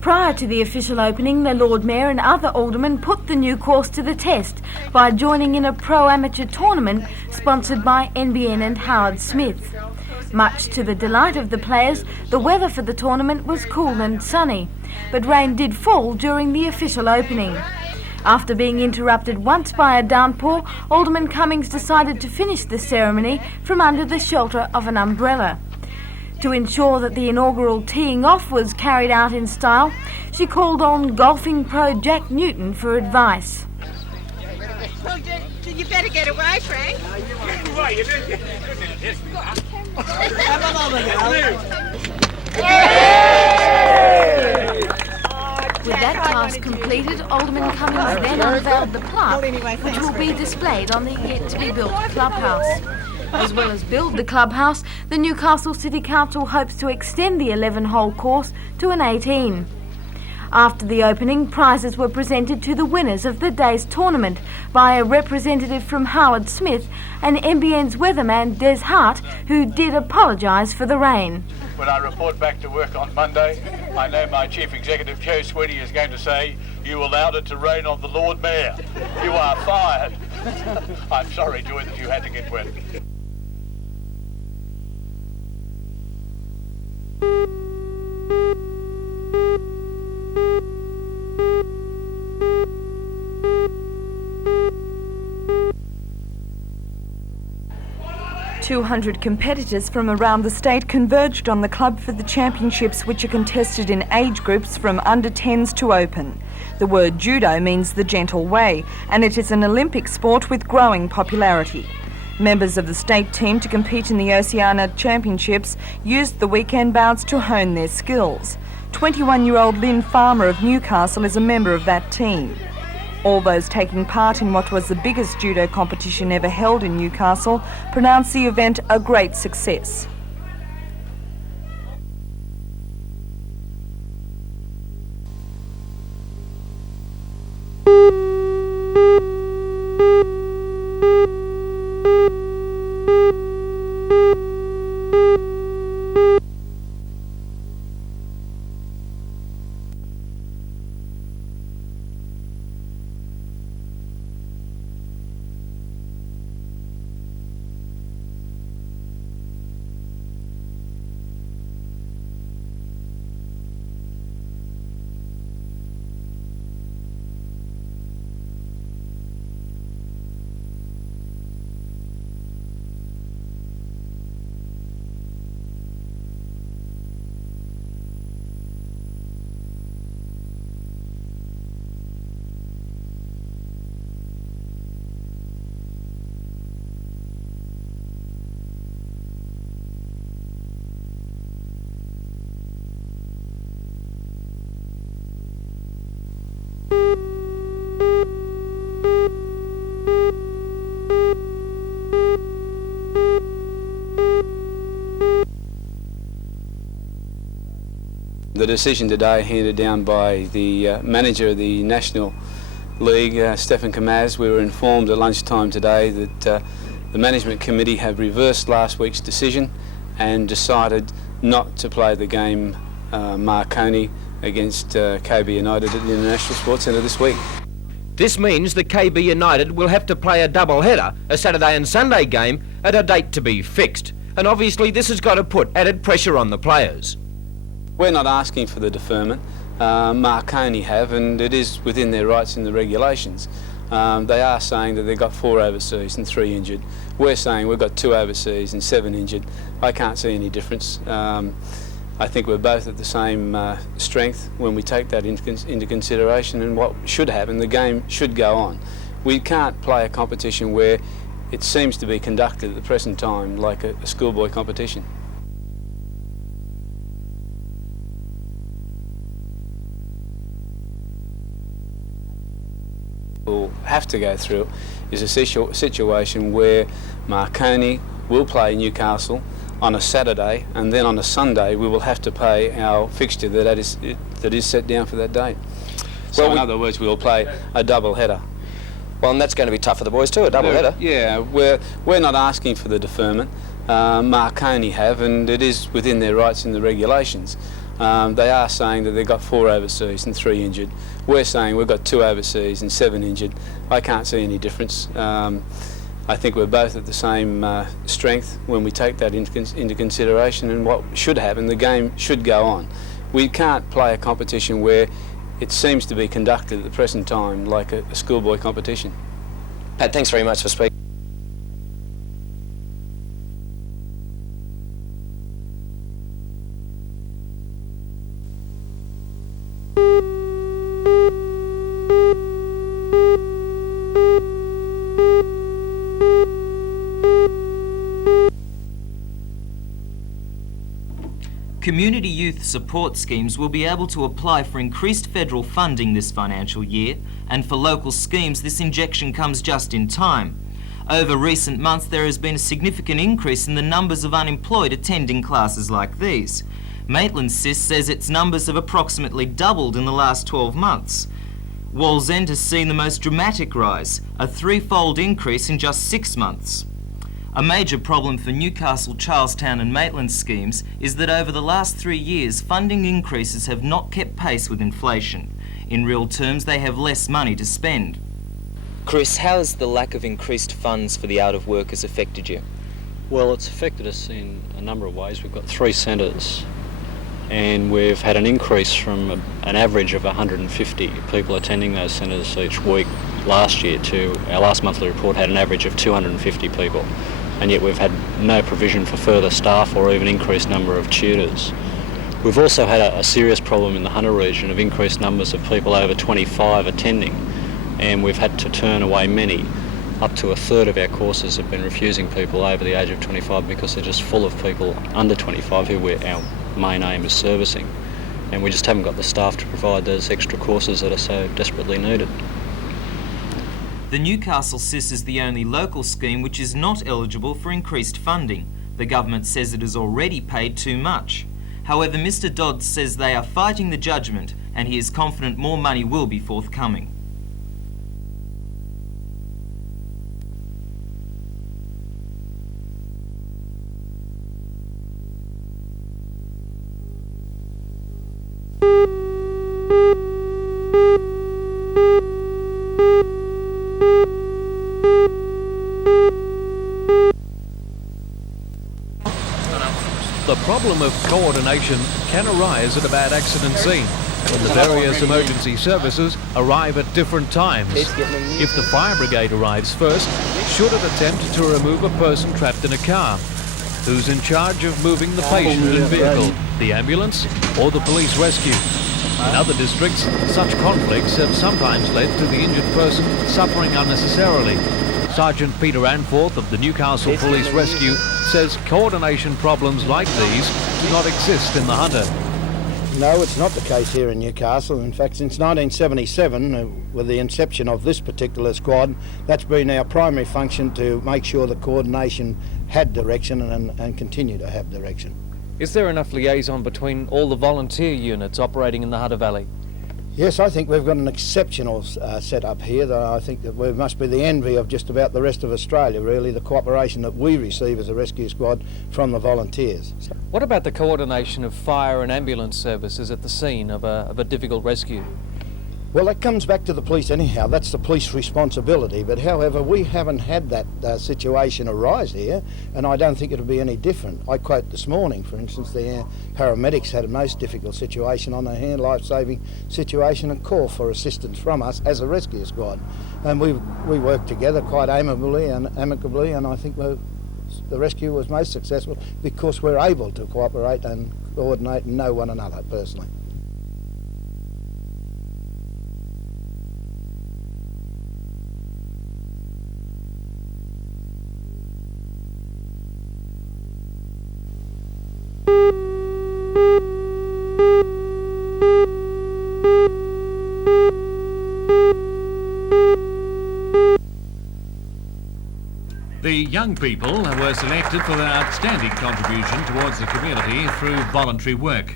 Prior to the official opening, the Lord Mayor and other aldermen put the new course to the test by joining in a pro-amateur tournament sponsored by NBN and Howard Smith. Much to the delight of the players, the weather for the tournament was cool and sunny, but rain did fall during the official opening. After being interrupted once by a downpour, Alderman Cummings decided to finish the ceremony from under the shelter of an umbrella. To ensure that the inaugural teeing off was carried out in style, she called on golfing pro Jack Newton for advice. Well, you better get away, Frank. With that task completed, Alderman Cummings then unveiled the plaque, which will be displayed on the yet-to-be-built clubhouse. As well as build the clubhouse, the Newcastle City Council hopes to extend the 11-hole course to an 18. After the opening, prizes were presented to the winners of the day's tournament by a representative from Howard Smith and NBN's weatherman Des Hart, who did apologise for the rain. When I report back to work on Monday, I know my Chief Executive, Joe Sweeney, is going to say, "You allowed it to rain on the Lord Mayor. You are fired." I'm sorry, Joy, that you had to get wet. 200 competitors from around the state converged on the club for the championships, which are contested in age groups from under 10s to open. The word judo means the gentle way, and it is an Olympic sport with growing popularity. Members of the state team to compete in the Oceania Championships used the weekend bouts to hone their skills. 21-year-old Lynn Farmer of Newcastle is a member of that team. All those taking part in what was the biggest judo competition ever held in Newcastle pronounced the event a great success. The decision today handed down by the manager of the National League, Stephen Kamaz. We were informed at lunchtime today that the management committee have reversed last week's decision and decided not to play the game Marconi against KB United at the International Sports Centre this week. This means that KB United will have to play a double header, a Saturday and Sunday game, at a date to be fixed. And obviously this has got to put added pressure on the players. We're not asking for the deferment. Marconi have, and it is within their rights in the regulations. They are saying that they've got 4 overseas and 3 injured. We're saying we've got 2 overseas and 7 injured. I can't see any difference. I think we're both at the same strength when we take that into consideration, and what should happen, the game should go on. We can't play a competition where it seems to be conducted at the present time like a schoolboy competition. We'll have to go through is a situation where Marconi will play Newcastle on a Saturday, and then on a Sunday we will have to pay our fixture that is set down for that date. So well, in other words, we'll play a double header. Well, and that's going to be tough for the boys too, a double header. Yeah, we're not asking for the deferment. Marconi have, and it is within their rights in the regulations. They are saying that they've got 4 overseas and 3 injured. We're saying we've got 2 overseas and 7 injured. I can't see any difference. I think we're both at the same strength when we take that into consideration, and what should happen, the game should go on. We can't play a competition where it seems to be conducted at the present time like a schoolboy competition. Pat, thanks very much for speaking. Community youth support schemes will be able to apply for increased federal funding this financial year, and for local schemes this injection comes just in time. Over recent months there has been a significant increase in the numbers of unemployed attending classes like these. Maitland SIS says its numbers have approximately doubled in the last 12 months. Wallsend has seen the most dramatic rise, a 3-fold increase in just 6 months. A major problem for Newcastle, Charlestown and Maitland schemes is that over the last 3 years funding increases have not kept pace with inflation. In real terms, they have less money to spend. Chris, how has the lack of increased funds for the out-of-workers affected you? Well, it's affected us in a number of ways. We've got 3 centres and we've had an increase from an average of 150 people attending those centres each week last year to our last monthly report had an average of 250 people, and yet we've had no provision for further staff or even increased number of tutors. We've also had a serious problem in the Hunter region of increased numbers of people over 25 attending, and we've had to turn away many. Up to a third of our courses have been refusing people over the age of 25 because they're just full of people under 25 who our main aim is servicing, and we just haven't got the staff to provide those extra courses that are so desperately needed. The Newcastle SIS is the only local scheme which is not eligible for increased funding. The government says it has already paid too much. However, Mr Dodds says they are fighting the judgment and he is confident more money will be forthcoming. The problem of coordination can arise at a bad accident scene when the various emergency services arrive at different times. If the fire brigade arrives first, should it attempt to remove a person trapped in a car? Who's in charge of moving the patient and vehicle, the ambulance or the police rescue? In other districts, such conflicts have sometimes led to the injured person suffering unnecessarily. Sergeant Peter Anforth of the Newcastle Police Rescue says coordination problems like these do not exist in the Hunter. No, it's not the case here in Newcastle. In fact, since 1977, with the inception of this particular squad, that's been our primary function to make sure the coordination had direction and continue to have direction. Is there enough liaison between all the volunteer units operating in the Hunter Valley? Yes, I think we've got an exceptional setup here. That I think that we must be the envy of just about the rest of Australia, really, the cooperation that we receive as a rescue squad from the volunteers. What about the coordination of fire and ambulance services at the scene of a difficult rescue? Well, that comes back to the police anyhow. That's the police responsibility. But however, we haven't had that situation arise here, and I don't think it'll be any different. I quote this morning, for instance, the paramedics had a most difficult situation on their hand, life-saving situation, and call for assistance from us as a rescue squad. And we worked together quite amicably, and I think the rescue was most successful because we're able to cooperate and coordinate and know one another personally. The young people were selected for their outstanding contribution towards the community through voluntary work.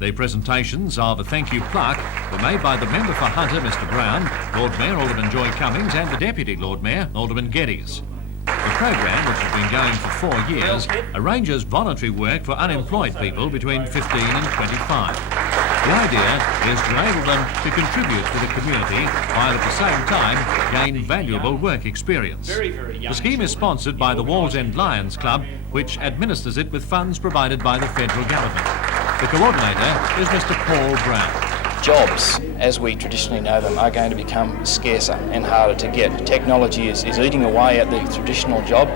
The presentations of a thank you plaque were made by the member for Hunter, Mr Brown, Lord Mayor Alderman Joy Cummings and the Deputy Lord Mayor, Alderman Geddes. The program, which has been going for 4 years, arranges voluntary work for unemployed people between 15 and 25. The idea is to enable them to contribute to the community while at the same time gain valuable work experience. The scheme is sponsored by the Wallsend Lions Club, which administers it with funds provided by the federal government. The coordinator is Mr. Paul Brown. Jobs, as we traditionally know them, are going to become scarcer and harder to get. Technology is eating away at the traditional job.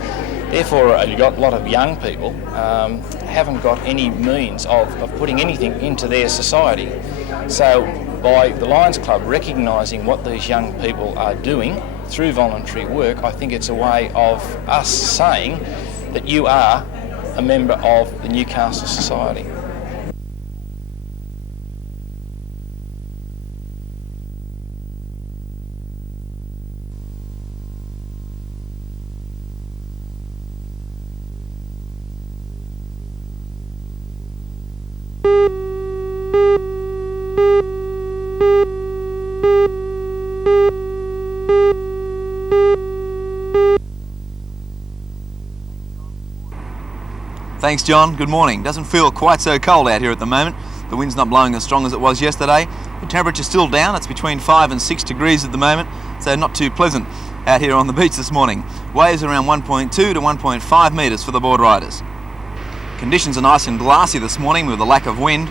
Therefore, a lot of young people haven't got any means of putting anything into their society. So by the Lions Club recognising what these young people are doing through voluntary work, I think it's a way of us saying that you are a member of the Newcastle society. Thanks, John. Good morning. Doesn't feel quite so cold out here at the moment. The wind's not blowing as strong as it was yesterday. The temperature's still down. It's between 5 and 6 degrees at the moment, so not too pleasant out here on the beach this morning. Waves around 1.2 to 1.5 metres for the board riders. Conditions are nice and glassy this morning with a lack of wind.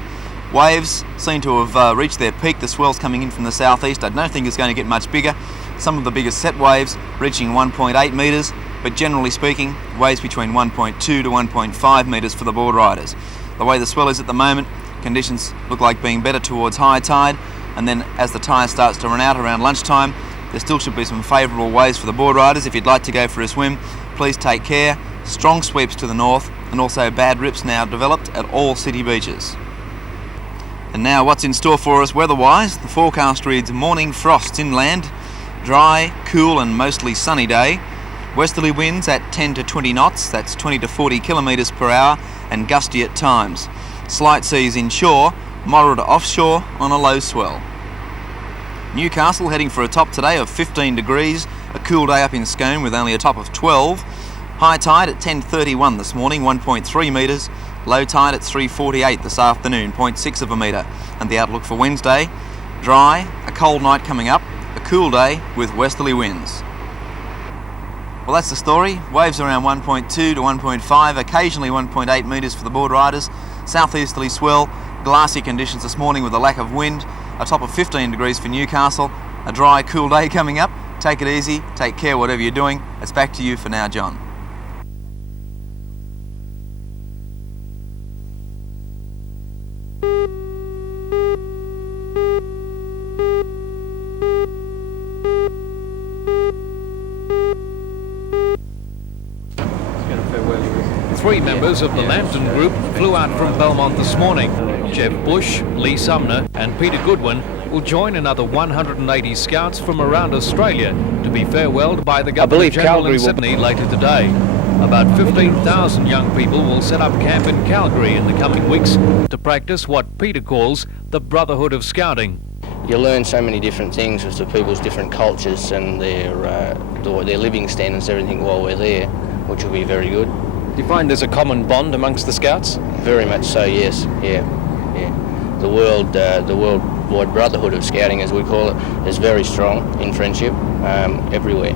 Waves seem to have reached their peak. The swell's coming in from the southeast. I don't think it's going to get much bigger. Some of the biggest set waves reaching 1.8 metres, but generally speaking, waves between 1.2 to 1.5 metres for the board riders. The way the swell is at the moment, conditions look like being better towards high tide, and then as the tide starts to run out around lunchtime, there still should be some favourable waves for the board riders. If you'd like to go for a swim, please take care. Strong sweeps to the north, and also bad rips now developed at all city beaches. And now what's in store for us weather-wise? The forecast reads morning frosts inland, dry, cool and mostly sunny day. Westerly winds at 10 to 20 knots, that's 20 to 40 kilometres per hour, and gusty at times. Slight seas inshore, moderate offshore on a low swell. Newcastle heading for a top today of 15 degrees, a cool day up in Scone with only a top of 12. High tide at 10:31 this morning, 1.3 metres. Low tide at 3:48 this afternoon, 0.6 of a metre. And the outlook for Wednesday, dry, a cold night coming up, a cool day with westerly winds. Well, that's the story. Waves around 1.2 to 1.5, occasionally 1.8 metres for the board riders. Southeasterly swell, glassy conditions this morning with a lack of wind. A top of 15 degrees for Newcastle. A dry, cool day coming up. Take it easy, take care whatever you're doing. It's back to you for now, John. Three members of the Lambton Group flew out from Belmont this morning. Jeff Bush, Lee Sumner and Peter Goodwin will join another 180 scouts from around Australia to be farewelled by the Governor-General in Sydney later today. About 15,000 young people will set up camp in Calgary in the coming weeks to practice what Peter calls the Brotherhood of Scouting. You learn so many different things as to people's different cultures and their living standards, everything while we're there, which will be very good. Do you find there's a common bond amongst the scouts? Very much so, yes. Yeah. The worldwide brotherhood of scouting, as we call it, is very strong in friendship everywhere.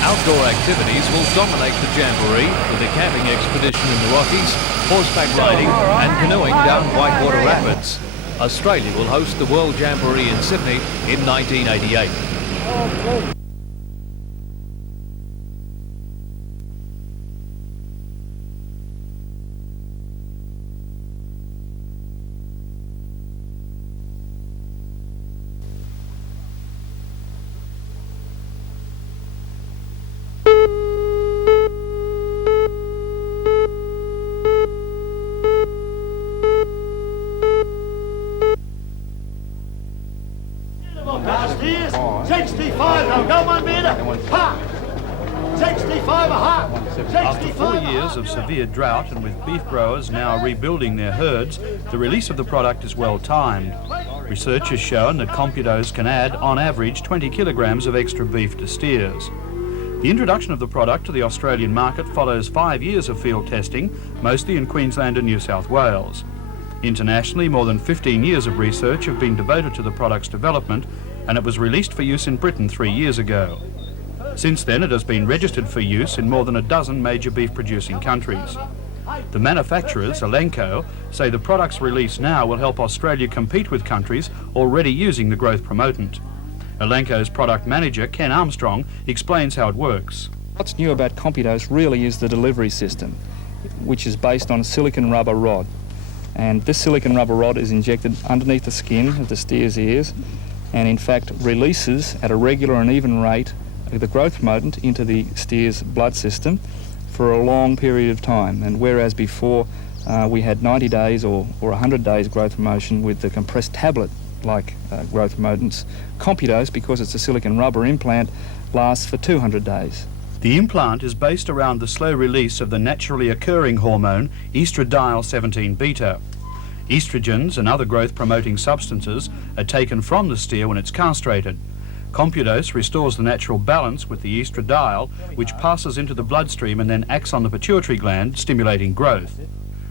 Outdoor activities will dominate the Jamboree with a camping expedition in the Rockies, horseback riding and canoeing down Whitewater Rapids. Australia will host the World Jamboree in Sydney in 1988. After 4 years of severe drought and with beef growers now rebuilding their herds, the release of the product is well timed. Research has shown that Computos can add, on average, 20 kilograms of extra beef to steers. The introduction of the product to the Australian market follows 5 years of field testing, mostly in Queensland and New South Wales. Internationally, more than 15 years of research have been devoted to the product's development, and it was released for use in Britain 3 years ago. Since then, it has been registered for use in more than a dozen major beef-producing countries. The manufacturers, Elanco, say the product's release now will help Australia compete with countries already using the growth promotant. Elanco's product manager, Ken Armstrong, explains how it works. What's new about Compudose really is the delivery system, which is based on a silicon rubber rod. And this silicon rubber rod is injected underneath the skin of the steer's ears and in fact releases at a regular and even rate the growth promotant into the steer's blood system for a long period of time. And whereas before we had 90 days or 100 days growth promotion with the compressed tablet like growth promotants, Compudose, because it's a silicon rubber implant, lasts for 200 days. The implant is based around the slow release of the naturally occurring hormone estradiol 17-beta. Estrogens and other growth-promoting substances are taken from the steer when it's castrated. Compudose restores the natural balance with the estradiol, which passes into the bloodstream and then acts on the pituitary gland, stimulating growth.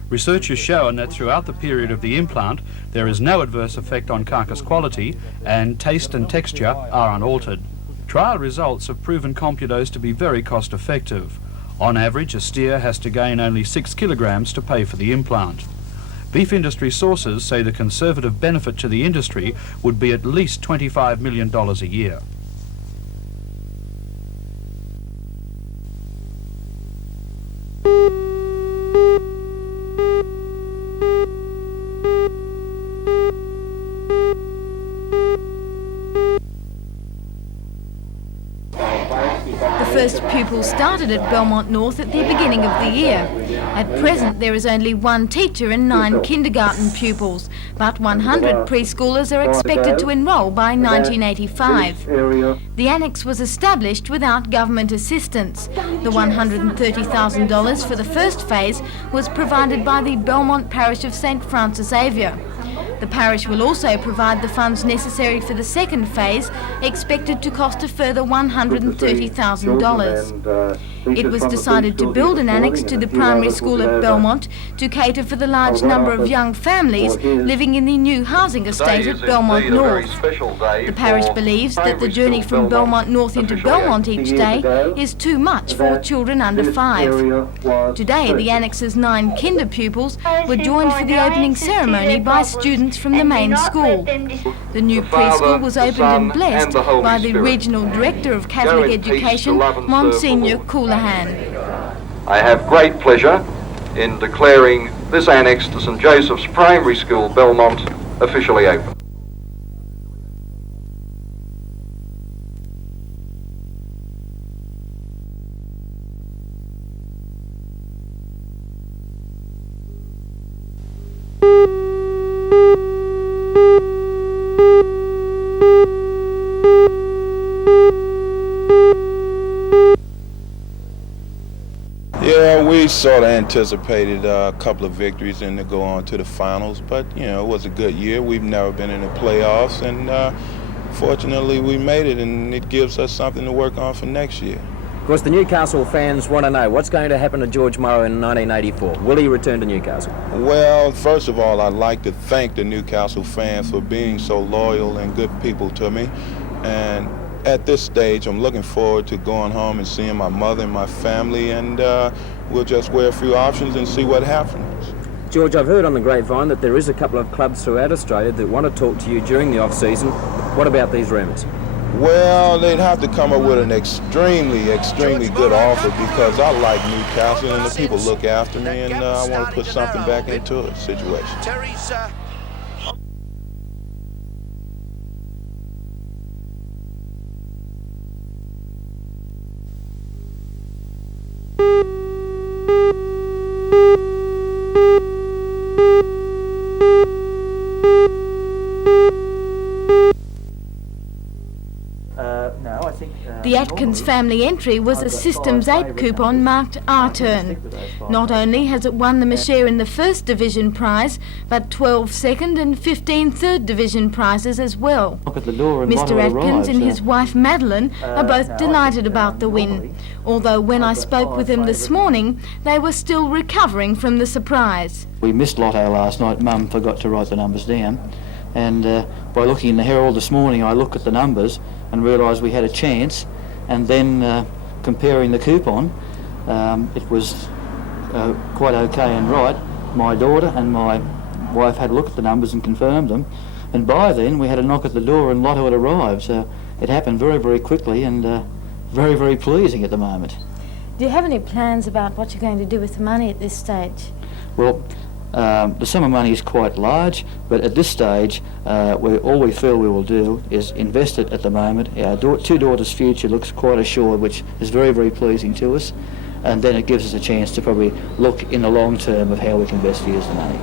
Research has shown that throughout the period of the implant, there is no adverse effect on carcass quality, and taste and texture are unaltered. Trial results have proven Compudose to be very cost-effective. On average, a steer has to gain only 6 kilograms to pay for the implant. Beef industry sources say the conservative benefit to the industry would be at least $25 million a year. The first pupils started at Belmont North at the beginning of the year. At present, there is only one teacher and 9 kindergarten pupils, but 100 preschoolers are expected to enrol by 1985. The annex was established without government assistance. The $130,000 for the first phase was provided by the Belmont Parish of St Francis Xavier. The parish will also provide the funds necessary for the second phase, expected to cost a further $130,000. It was decided to build an annex to the primary school at Belmont to cater for the large number of young families living in the new housing estate at Belmont North. The parish believes that the journey from Belmont North into Belmont each day is too much for children under 5. Today, the annex's 9 kinder pupils were joined for the opening ceremony by students from the main school. The new preschool was opened and blessed by the Regional Director of Catholic Education, Monsignor Coulahan. I have great pleasure in declaring this annex to St Joseph's Primary School, Belmont, officially open. Yeah, we sort of anticipated a couple of victories and to go on to the finals, but you know, it was a good year. We've never been in the playoffs, and fortunately we made it, and it gives us something to work on for next year. Of course, the Newcastle fans want to know what's going to happen to George Morrow in 1984. Will he return to Newcastle? Well, first of all, I'd like to thank the Newcastle fans for being so loyal and good people to me, and at this stage, I'm looking forward to going home and seeing my mother and my family, and we'll just weigh a few options and see what happens. George, I've heard on the grapevine that there is a couple of clubs throughout Australia that want to talk to you during the off-season. What about these rumours? Well, they'd have to come up with an extremely good offer, because I like Newcastle and the people look after me, and I want to put something back into a situation. The Atkin's family entry was a Systems 8 coupon marked Our Turn. Not only has it won them a share in the First Division prize, but 12 Second and 15 Third Division prizes as well. Mr Atkins and his wife Madeline are both delighted about the win, although when I spoke with them this morning, they were still recovering from the surprise. We missed Lotto last night. Mum forgot to write the numbers down, and by looking in the Herald this morning, I looked at the numbers and realised we had a chance, and then comparing the coupon, it was quite okay and right. My daughter and my wife had a look at the numbers and confirmed them, and by then we had a knock at the door and Lotto had arrived, so it happened very, very quickly and very, very pleasing at the moment. Do you have any plans about what you're going to do with the money at this stage? Well, the sum of money is quite large, but at this stage, all we feel we will do is invest it at the moment. Our two daughters' future looks quite assured, which is very, very pleasing to us, and then it gives us a chance to probably look in the long term of how we can best use the money.